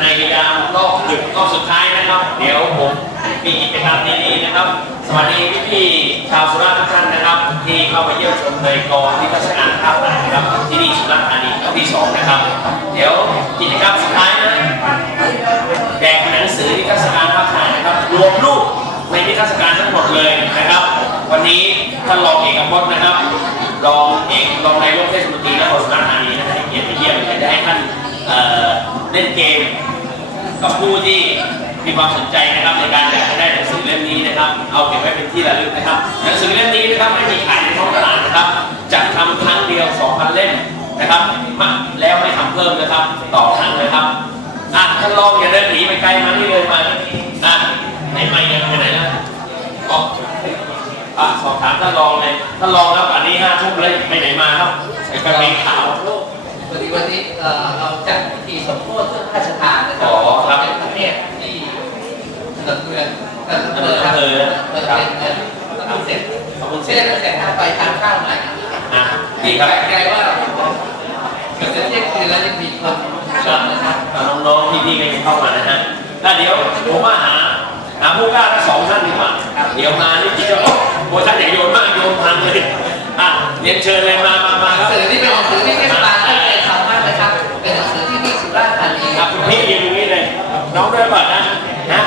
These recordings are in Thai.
ในยามรอบดึกรอบสุดท้ายนะครับ เดี๋ยวผมมีกิจกรรมดีๆนะครับ สวัสดีพี่ๆชาวสุราษฎร์ทุกท่านนะครับ ที่เข้ามาเยี่ยมชมในกองนิทรรศการภาคไหนนะครับ ที่นี่สุราษฎร์ธานีครั้งที่สองนะครับ เดี๋ยวกิจกรรมสุดท้ายนะแจกหนังสือนิทรรศการภาคไหนนะครับ รวมรูปในนิทรรศการทั้งหมดเลยนะครับ วันนี้ท่านรองเอกพจน์นะครับรองเอกรองนายกเทศมนตรีนครสุราษฎร์ธานีนะครับ กับผู้ที่มีความสนใจนะครับในการอยากจะได้หนังสือเล่มนี้นะครับ เอาเก็บไว้เป็นที่ระลึกนะครับ หนังสือเล่มนี้นะครับไม่มีขายในท้องตลาดนะครับจัดทำครั้งเดียว 2,000 เล่มนะครับมาแล้วไม่ทำเพิ่มนะครับ ต่อครั้งนะครับอะท่านรองอย่าเดินหนีไปไกลมาที่เลยมาอะไหนมายังไปไหนแล้วอ๋ออะสอบถามท่านรองเลยท่านรองครับอันนี้ห้าทุ่มเลยไปไหนมาครับใส่กางเกงขาวพอดีวันนี้เอ่อเราจัดพิธีสมโภชเครื่องราชทาน อ๋อครับเนพระเนตรที่ถนนเมืองถนนอำเภอครับอำเภอเปิดเป็นเงินทำเสร็จขอบคุณเสร็เสีจยแล้วเสร็จทางไปทานข้าวหน่อยอะดีครับแปลกใจว่าเกือบจะเที่ยงคืนแล้วยังมีคนชมนะครับน้องๆพี่ๆก็ยังเข้ามานะฮะแล้วเดี๋ยวผมว่าหาหาผู้กล้าทั้งสองท่านดีกว่าเดี๋ยวมานี่คิดว่าโอ้ท่านไหนโยนมากโยนพังเลยอะเรียนเชิญเลยมามามาครับสื่อที่เป็นหนังสื่อที่เทศบาล น้องด้วยก่อนนะนะ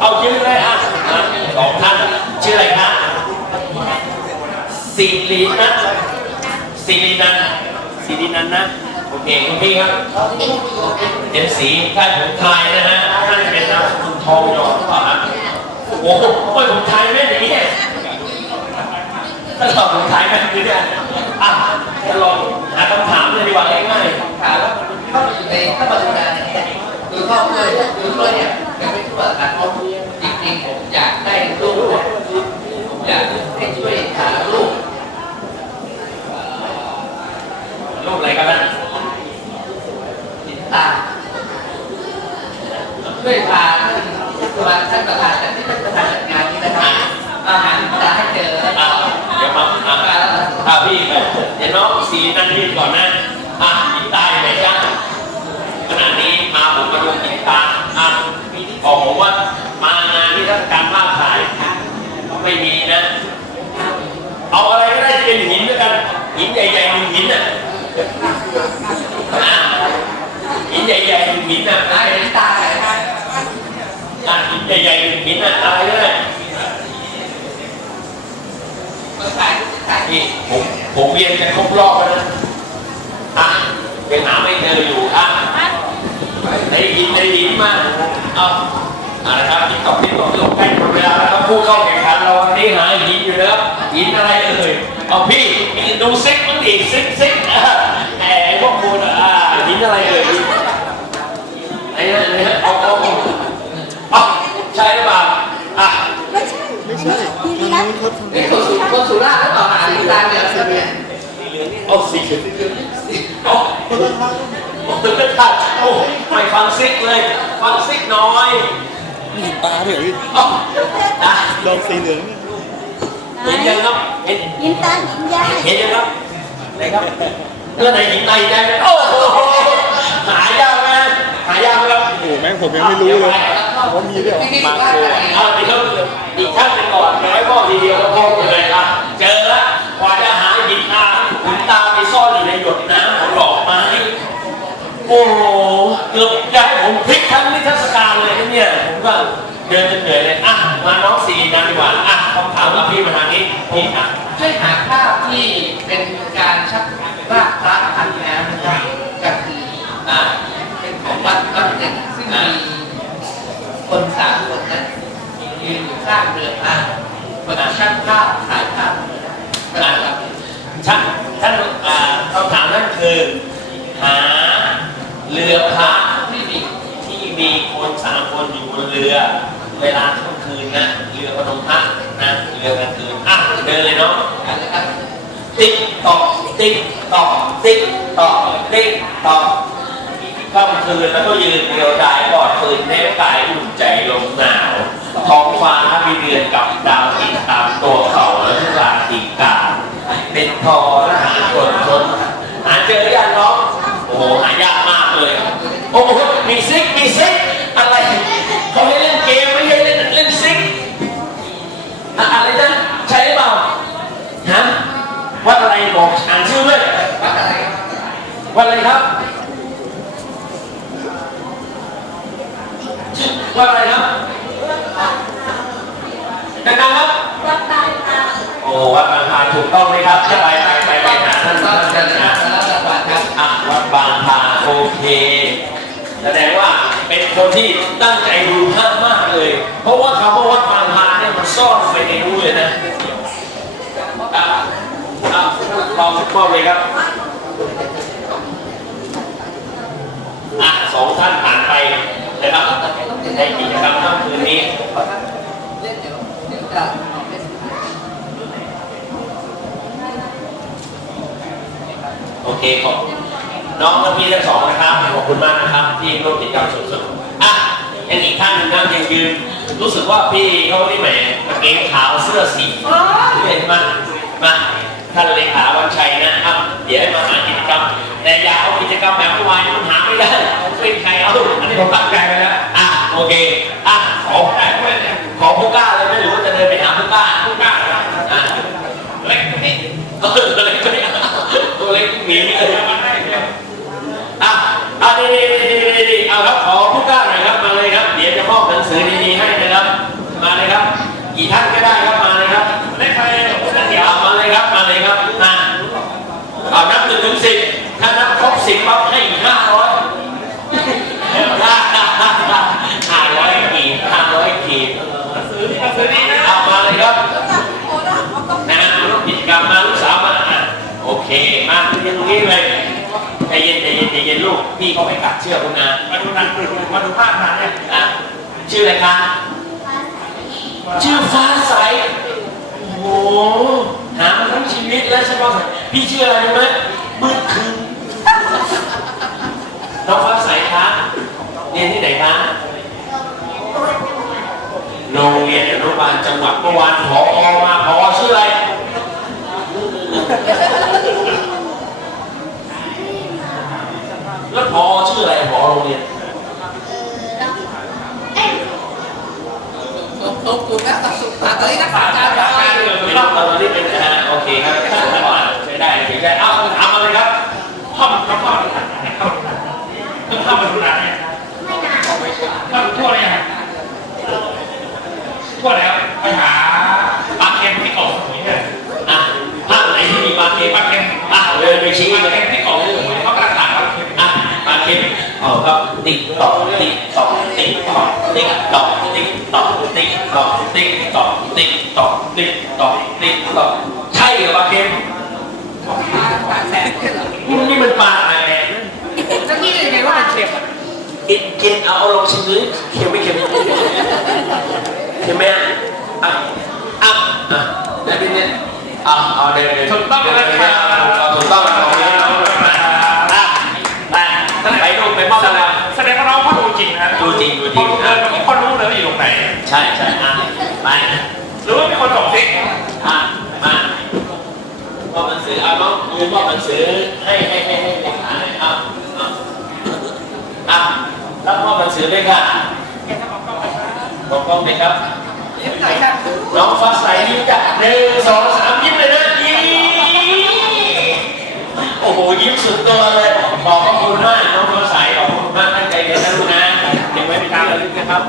เอายืนเลยอะอะสองท่านชื่ออะไรครับสิรินัทสิรินันท์สิรินันท์นะโอเคคุณพี่ครับเป็นสีท่านผมทายนะฮะท่านเป็นนามสกุลทองหยอดหรือเปล่าฮะโอ้โหโอ้ยผมทายแม่นอย่างนี้เนี่ยถ้าตอบผมทายแม่นอย่างนี้เนี่ยอะจะลองหาคำถามเลยดีกว่าง่ายถามว่าเข้ามาอยู่ในถ้ามาดูงานเนี่ย ดูเข้าเลยดูเลยเนี่ยยังไม่ทั่วกันจริงๆผมอยากได้รูปเนี่ยผมอยากให้ช่วยหารูปๆรูปอะไรกันนะหินตาช่วยพาท่านประธานท่านประธานจัดที่ท่านประธานจัดงานนี้นะครับอาหารหินตาให้เจอเดี๋ยวมาอะอะพี่เดี๋ยวน้องสีนั่นพี่ก่อนนะอะกินตายไหนจ้าขณะนี้มาผมมาดูกินตาอะ ออกผมว่ามางานที่ราชการภาพถ่ายไม่มีนะ เอาอะไรก็ได้ที่เป็นหินด้วยกัน หินใหญ่ๆหนึ่งหินน่ะอะหินใหญ่ๆหนึ่งหินน่ะได้หินตาไหนครับอะหินใหญ่ๆหนึ่งหินน่ะอะไรก็ได้คนถ่ายถ่ายนี่ผมผมเรียนจะครบรอบแล้วนะอะยังหาไม่เจออยู่อะได้ยินได้ยินมาก เอาอะนะครับติ๊กต็อกติ๊กต็อกลงใกล้หมดเวลาแล้วครับผู้เข้าแข่งขันเราวันนี้หาหินอยู่นะครับหินอะไรเอ่ยเอาพี่ดูเซิกมันดิซิกเซิกแหมพวกคุณอะหินอะไรเอ่ยไอ้นั่นเลยเอาเอาเอาใช่หรือเปล่าอะไม่ใช่ไม่ใช่ทีนะนี่คนสุคนสุราษฎร์หรือเปล่าหาหินตาเนี่ยครับเนี่ยเอาสีเหลืองเอา เอาตึกกระทัดโอ้ไม่ฟังซิกเลย ฟังซิกน้อยนี่เห็นปลาด้วยเหรอพี่เอาอะดอกสีเหลืองเนี่ยเห็นยังครับเห็นหินตาหินยายเห็นยังครับไหนครับเพื่อนไหนหินในได้ไหมโอ้โหหายากไหมหายากไหมครับโอ้โหแม่งผมยังไม่รู้เลยว่ามีด้วยเหรอที่นี่มาสุราษฎร์โคธานีเอาอีกครับอีกท่านหนึ่งก่อนเดี๋ยวให้พ่อทีเดียวแล้วพ่อเลยอะเจอละกว่าจะหาหินตาหินตาไปซ่อนอยู่ในหยดน้ำของดอกไม้ โอ้โหเกือบจะให้ผมพลิกทั้งนิทรรศการเลยนะเนี่ยผมก็เดินจนเหนื่อยเลยอะมาน้องสีนันดีกว่าอะคำถามกับพี่มาทางนี้พี่อะช่วยหาภาพที่เป็นการชักลากพระพันน้ำนะครับก็คืออะเป็นของวัดวัดหนึ่งซึ่งมีคนสามคนนั้นยืนอยู่ข้างเรือพระคนช่างภาพถ่ายภาพนะครับท่านท่านอ่าคำถามนั่นคือหา เรือพระที่มีที่มีคนสามคนอยู่บนเรือ เวลาค่ำคืนนะเรือพนมพระนะเรือกลางคืนอะเดินเลยเนาะติ๊กตอกติ๊กตอกติ๊กตอกติ๊กตอกค่ำคืนแล้วก็ยืนเดียวดายกอดปืนเทปกายอุ่นใจลมหนาวท้องฟ้ามีเดือนกับดาวติดตามตัวเขาและทุกราศีกาเป็นทอและหาคนทนหาเจอยังน้องโอ้โหหายากมากเลย ห โอ้โหมีซิก มีซิก อะไรเขาให้เล่นเกมไม่ให้เล่นเล่นซิกอะอะไรนะใช่หรือเปล่า ฮะวัดอะไรบอกอ่านชื่อด้วย วัดอะไร วัดอะไรครับ ชื่อวัดอะไรครับดังๆครับ วัดบางตา โอ้วัดบางพาถูกต้อง ไปไปไปไปหาท่านท่านท่านนะครับอะวัดบางพาโอเค แสดงว่าเป็นคนที่ตั้งใจดูภาพมากเลย เพราะว่าคำว่าวัดบางพาเนี่ยมันซ่อนไปในรู้เลยนะอะอะลองมอบเลยครับอะสองท่านผ่านไปนะครับในกิจกรรมค่ำคืนนี้เล่นเดี๋ยวเดี๋ยวจะ เล่นโอเคขอบน้องและพี่ทั้งสองนะครับ ขอบคุณมากนะครับ ที่ร่วมกิจกรรมสนุกๆอะยังอีกท่านหนึ่งนั่งยังยืน รู้สึกว่าพี่เขาที่แหมกางเกงขาวเสื้อสีเห็นมามาท่านเลขาวันชัยนะครับเดี๋ยวให้มาหากิจกรรม แต่อย่าเอากิจกรรมแบบเมื่อวานมันหาไม่ได้เป็นใครเอาอันนี้ผมตั้งใจไปแล้วอะโอเคอะขอขอผู้กล้า dele. ลูกพี่เขาไม่กัดเชื่อคุณนะมาดูนะมาดูภาพมาเนี่ยอะชื่ออะไรคะชื่อฟ้าใสโอ้โหหามาทั้งชีวิตแล้วใช่ไหมพี่ชื่ออะไรรู้ไหมมืดคืนน้องฟ้าใสคะเรียนที่ไหนคะโรงเรียนอนุบาลจังหวัดเมื่อวานพอมาพอชื่ออะไร แล้วพอชื่ออะไรพอโรงเรียนตบตบคุณนะตบสุดตอนนี้นักข่าวจะจากการเมืองเป็นตอนนี้เป็นนะฮะโอเคครับ ติ๊กตอกติ๊กตอกใช่เหรอปลาเค็มปลาแสนเนี่มันปลาอะไรเนี่ยจะคิดยังไงว่ามันเค็มกินกินเอาเอาลองชิมดูเค็มไม่เค็มเค็มไหมอะอะอะอะแล้วเป็นเนี่ยเอาเอาเดินเดินถูกต้องเลยครับเอาถูกต้องแล้วของนี้เอาอะไปไปดูไปมอบรางวัลแสดงว่าเราเขาดูจริงนะดูจริงดูจริงเขาเดินมาเขารู้เลยว่าอยู่ตรงไหนใช่ใช่อะไป หรือว่ามีคนส่งซิกอะมามอบหนังสือเอาน้องยืนมอบหนังสือให้ให้ให้ให้เลขาเลยเอาเอาอะรับมอบหนังสือด้วยค่ะบอกกล้องไหมครับยิ้มหน่อยครับน้องฟ้าใสยิ้มจ้ะหนึ่งสองสามยิ้มเลยนะยิ้มโอ้โหยิ้มสุดตัวเลยบอกขอบคุณมากน้องฟ้าใสขอบคุณมากตั้งใจเรียนนะลูกนะเดี๋ยวไว้ไปตาระลึกนะครับ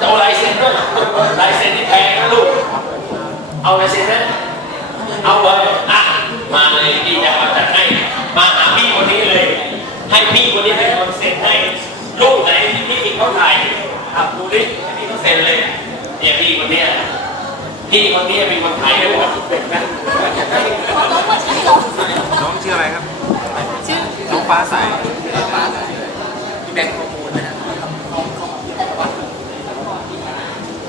จะเอาลายเซ็นด้วย ลายเซ็นที่แพงนะลูก เอาลายเซ็นนะเอาเลยอะมาเลยพี่จะมาจัดให้ มาหาพี่คนนี้เลย ให้พี่คนนี้เป็นคนเซ็นให้รูปไหนที่พี่เขาถ่ายครับดูดิพี่เขาเซ็นเลยเนี่ยพี่คนเนี้ยพี่คนนี้เป็นคนถ่ายรูปเป็นนะขอต้องมาใช้หรอน้องชื่ออะไรครับ ชื่อน้องฟ้าใส ปลาแสนที่แบงค์ข้อมูลนะฮะ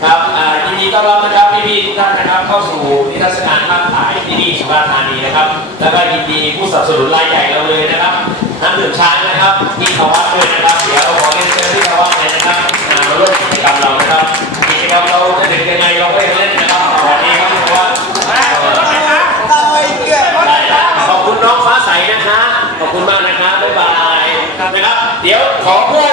ครับอ่ายินดีต้อนรับนะครับพี่ๆ ท่านนะครับเข้าสู่นิทรรศการภาพถ่ายที่นี่สุราษฎร์ธานีนะครับ แล้วก็ยินดีผู้สนับสนุนรายใหญ่เราเลยนะครับน้ำดื่มช้างนะครับที่เขาวัดด้วยนะครับเดี๋ยวขอเรียนเชิญที่เขาวัดเลยนะครับอ่ามาร่วมกิจกรรมเรานะครับกิจกรรมเราจะถึงยังไงเราก็ยังเล่นนะครับวันนี้ครับที่เขาวัดได้ครับขอบคุณน้องฟ้าใสนะครับบ๊ายบายนะครับ เดี๋ยวขอผู้ร่วม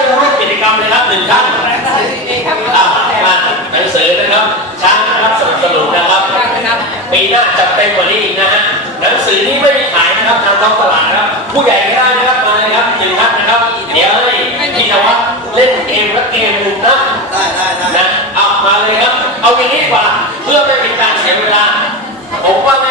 อย่างนี้ดีกว่า เพื่อไม่เป็นการเสียเวลา ผมว่าไง่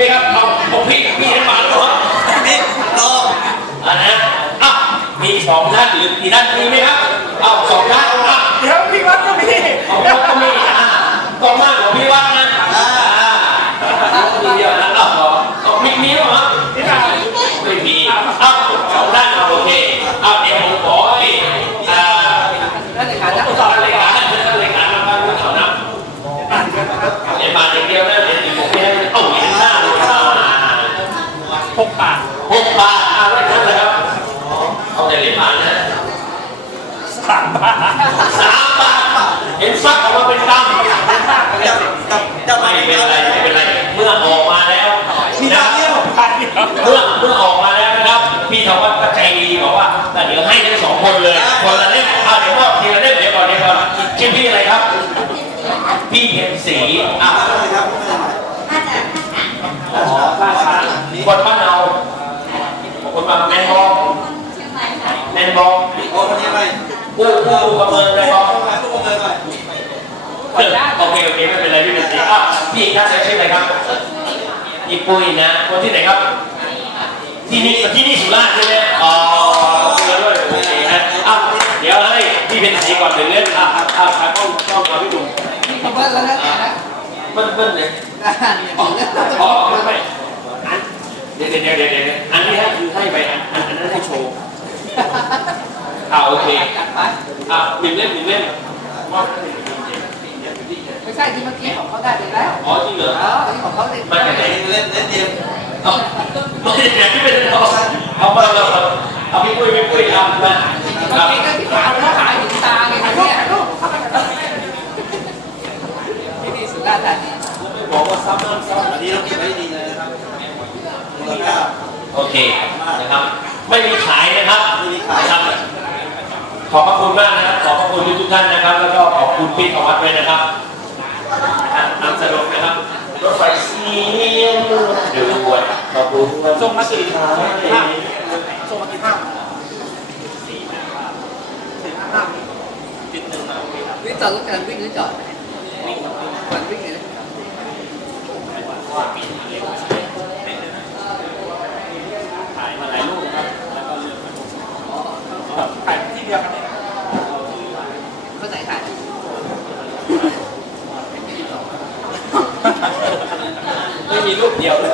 ไหมครับเอาเอาพี่มีเหรียญบาทเหรอนี่รออ่านะอะมีสองท่านหรือกี่ท่านมีไหมครับเอาสองท่านอะเดี๋ยวพี่วัดก็มีเอาก็ก็มีอะก็มากกว่าพี่วัดนะอ่ามีเดียวนะเอาเหรอเอามีมีเหรอนี่ค่ะไม่มีเอาสองท่านเอาโอเคเอาเดี๋ยวผมขอให้อ่าท่านเลขาท่านผู้สอนเลขาท่านเลขาทำบ้านผู้สอนนะเดี๋ยวมาอย่างเดียวนะเดี๋ยวผมไม่ให้เอาเหรียญห้าเลยครับ หกบาท หกบาทเอาไว้ท่านเลยครับเอาแต่เหรียญบาทนะ สามบาท สามบาทเห็นฟักออกมาเป็นกำ จับจับจับ ไม่เป็นไรไม่เป็นไรเมื่อออกมาแล้ว มี นะ ดาวเดียว บาทเดียว เมื่อเมื่อออกมาแล้วนะครับ พี่ธวัฒน์ก็ใจดีบอกว่าแต่เดี๋ยวให้ทั้งสองคนเลยคนละเล่มอะเดี๋ยวมอบทีละเล่มเดี๋ยวก่อนเดี๋ยวก่อนชื่อพี่อะไรครับ พี่เพ็ญศรีอะอะไรครับมาจากอ๋อบ้านช้างคนบ้านเอาคนบ้านแมนบองเชียงใหม่ค่ะแมนบองโอ้คนนี้อะไรผู้ผู้ประเมินแมนบองขายตัวเงินหน่อยโอเคโอเคไม่เป็นไรพี่เป็นศรีอะพี่ท่านใช้ชื่ออะไรครับพี่ปุ้ยนะคนที่ไหนครับ ที่นี่ที่นี่สุราษฎร์ใช่ไหมอ๋อเจอด้วยโอเคนะอะเดี๋ยวให้พี่เป็นศรีก่อนถึงเล่นอะอะอะอะต้องต้องมาพี่ดุนี่เขาเบิ้ลแล้วนะนะเบิ้ลเบิ้ลเลยอ๋อเนี่ยอ๋อไม่ไม่อันเดี๋ยวเดี๋ยวเดี๋ยวเดี๋ยวอันนี้ให้คือให้ไปอันอันอันนั้นให้โชว์อ่าโอเคจัดไปอะหนึ่งเล่มหนึ่งเล่มไม่ใช่ที่เมื่อกี้ของเขาได้ไปแล้วอ๋อจริงเหรออ๋ออันนี้ของเขาเลยมาจากไหนเล่นเล่นเดียว เอาไม่ได้อยากที่เป็นเอาเอามาเอาเอาพี่ปุ้ยพี่ปุ้ยเอามาเมื่อกี้ก็ที่ขาเขาหายอยู่ที่ตาไงเนี่ยที่นี่สุราษฎร์ธานีบอกว่าซ้ำซ้ำซ้ำอันนี้เราเก็บไว้ดีเลยนะครับมูลค่าโอเคนะครับ ไม่มีขายนะครับไม่มีขายครับขอบพระคุณมากนะครับ ขอบพระคุณทุกท่านนะครับ แล้วก็ขอบคุณพี่ธวัด้วยนะครับนำสนุกนะครับรถไฟสีด่วน ขอบคุณส่งมาสี่ท้ายส่งมากี่ภาพวิ่งจอดรถกำลังวิ่งหรือจอดกำลังวิ่งเลยนะถ่ายมาหลายรูปครับ แล้วก็เลือกมาถ่ายที่เดียวกันเนี่ยเขาไหนถ่ายไม่มีรูปเดียวเลย